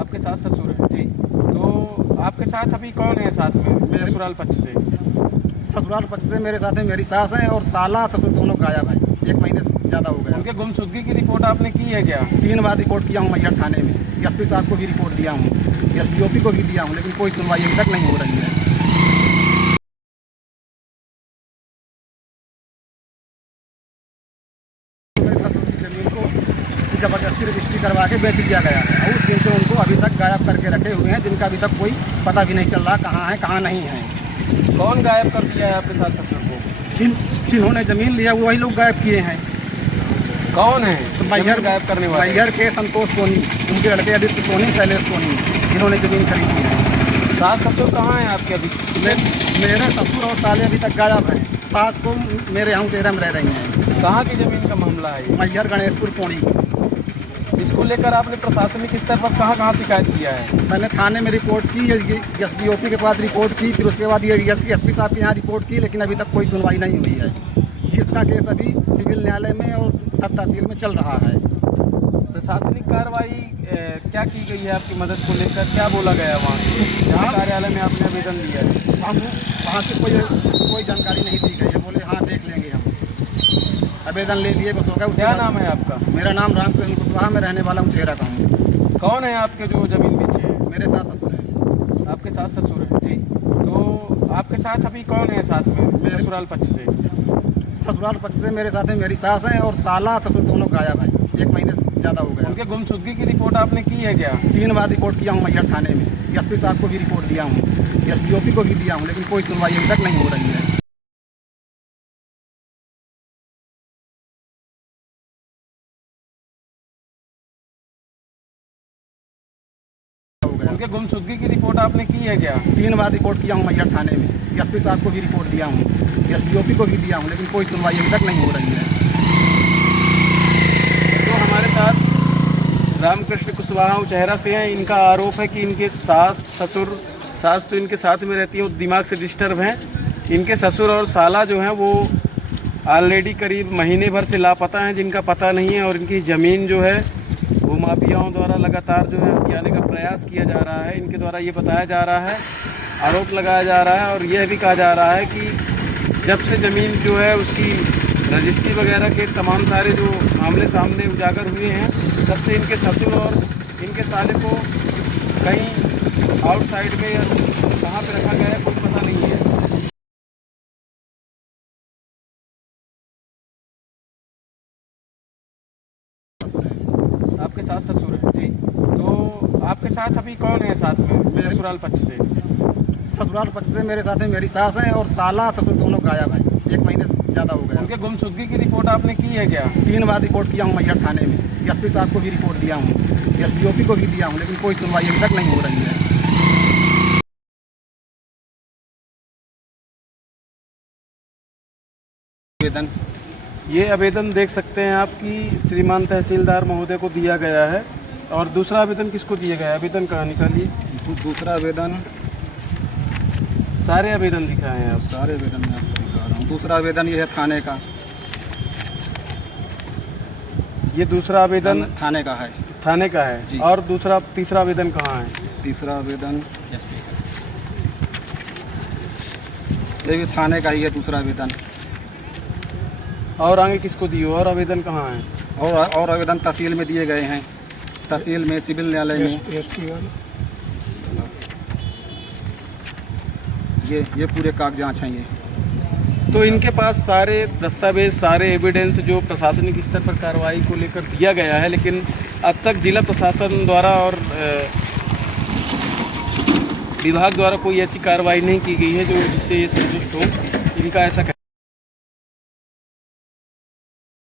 आपके सास ससुर हैं जी। तो आपके साथ अभी कौन है साथ में मेरे- ससुराल पक्ष से? ससुराल पक्ष से मेरे साथ में मेरी सास हैं और साला ससुर दोनों गायब हैं। 1 महीने से ज़्यादा हो गया। उनके गुमशुदगी की रिपोर्ट आपने की है क्या? 3 बार रिपोर्ट किया हूँ मैहर थाने में। एसपी साहब को भी रिपोर्ट दिया हूँ, एसडीओपी को भी दिया हूँ, लेकिन कोई सुनवाई अभी तक नहीं हो रही है। मेरे ससुर की जमीन को ज़बरदस्ती रजिस्ट्री करवा के बेच दिया गया है और उस दिन से उनको अभी तक गायब करके रखे हुए हैं, जिनका अभी तक कोई पता भी नहीं चल रहा कहाँ है कहाँ नहीं है। कौन गायब कर दिया है आपके सास ससुर को? जिन्होंने ज़मीन लिया वही लोग गायब किए हैं। कौन है मैहर जमीन गायब करने वाले? मैहर के संतोष सोनी, उनके लड़के आदित्य सोनी, शैलेश सोनी, जिन्होंने ज़मीन खरीदी है। सास ससुर कहाँ हैं आपके अभी? मेरे ससुर और साले अभी तक गायब हैं। सास को मेरे यहाँ चेहरा में रह रही हैं। कहाँ की जमीन का मामला है ये? मैहर गणेशपुर पौड़ी। इसको लेकर आपने प्रशासनिक स्तर पर कहाँ कहाँ शिकायत किया है? मैंने थाने में रिपोर्ट की, एसडीओपी के पास रिपोर्ट की, फिर उसके बाद ये एसपी साहब के यहाँ रिपोर्ट की, लेकिन अभी तक कोई सुनवाई नहीं हुई है, जिसका केस अभी सिविल न्यायालय में और तहसील में चल रहा है। प्रशासनिक कार्रवाई क्या की गई है आपकी मदद को लेकर? क्या बोला गया वहाँ से? जहाँ कार्यालय में आपने आवेदन दिया है हम वहाँ से कोई जानकारी नहीं दी गई है। बोले हाँ देख लेंगे हम। आवेदन ले लिए बस हो गया। क्या नाम है आपका? मेरा नाम रामकृष्ण कुशवाहा, मैं रहने वाला हूँ चेहरा का हूँ। कौन है आपके जो जमीन पीछे है? मेरे सास ससुर हैं। आपके सास ससुर हैं जी। तो आपके साथ अभी कौन है साथ में ससुराल पक्ष से? ससुराल पक्ष से मेरे साथ में मेरी सास हैं और साला ससुर दोनों गायब हैं। 1 महीने से ज़्यादा हो गया। उनके गुमशुदगी की रिपोर्ट आपने की है क्या? 3 बार रिपोर्ट किया हूँ मैहर थाने में। एसपी साहब को भी रिपोर्ट दिया हूँ, एसडीओपी को भी दिया हूँ, लेकिन कोई सुनवाई अभी तक नहीं हो रही है। उनके गुमशुदगी की रिपोर्ट आपने की है क्या? 3 बार रिपोर्ट किया हूँ मैहर थाने में। एसपी साहब को भी रिपोर्ट दिया हूँ, एसडीओपी को भी दिया हूँ, लेकिन कोई सुनवाई अभी तक नहीं हो रही है। तो हमारे साथ रामकृष्ण कुशवाहा चेहरा से हैं। इनका आरोप है कि इनके सास ससुर, सास तो इनके साथ में रहती है, वो दिमाग से डिस्टर्ब हैं। इनके ससुर और साला जो हैं वो ऑलरेडी करीब महीने भर से लापता हैं, जिनका पता नहीं है। और इनकी ज़मीन जो है वो माफियाओं द्वारा लगातार जो है हथियाने का प्रयास किया जा रहा है। इनके द्वारा ये बताया जा रहा है, आरोप लगाया जा रहा है और यह भी कहा जा रहा है कि जब से ज़मीन जो है उसकी रजिस्ट्री वगैरह के तमाम सारे जो मामले सामने उजागर हुए हैं, तब से इनके ससुर और इनके साले को कहीं आउटसाइड में या कहाँ पे रखा गया है कोई पता नहीं है। आपके सास ससुर हैं जी। तो आपके साथ अभी कौन है साथ में ससुराल पक्ष से? ससुराल पक्ष से मेरे साथ में मेरी सास हैं और साला ससुर दोनों गायब हैं। 1 महीने से ज़्यादा हो गया। उनके गुमशुदगी की रिपोर्ट आपने की है क्या? 3 बार रिपोर्ट किया हूँ मैहर थाने में। एसपी साहब को भी रिपोर्ट दिया हूँ, एसडीओपी को भी दिया हूँ, लेकिन कोई सुनवाई अभी तक नहीं हो रही है। आवेदन ये आवेदन देख सकते हैं आप कि श्रीमान तहसीलदार महोदय को दिया गया है। और दूसरा आवेदन किसको दिया गया है? आवेदन कहाँ निकालिए? दूसरा आवेदन, सारे आवेदन दिखाए हैं आप। सारे आवेदन मैं आपको दिखा रहा हूँ। दूसरा आवेदन ये है थाने का। ये दूसरा आवेदन थाने का है। थाने का है जी। और दूसरा तीसरा आवेदन कहाँ है? तीसरा आवेदन ये भी थाने का ही है। दूसरा आवेदन और आगे किसको दिए? और आवेदन कहाँ है? और आवेदन तहसील में दिए गए हैं, तहसील में, सिविल न्यायालय में। ये पूरे कागजात हैं ये। तो इनके पास सारे दस्तावेज, सारे एविडेंस जो प्रशासनिक स्तर पर कार्रवाई को लेकर दिया गया है, लेकिन अब तक जिला प्रशासन द्वारा और विभाग द्वारा कोई ऐसी कार्रवाई नहीं की गई है जो जिससे ये संतुष्ट हो। इनका ऐसा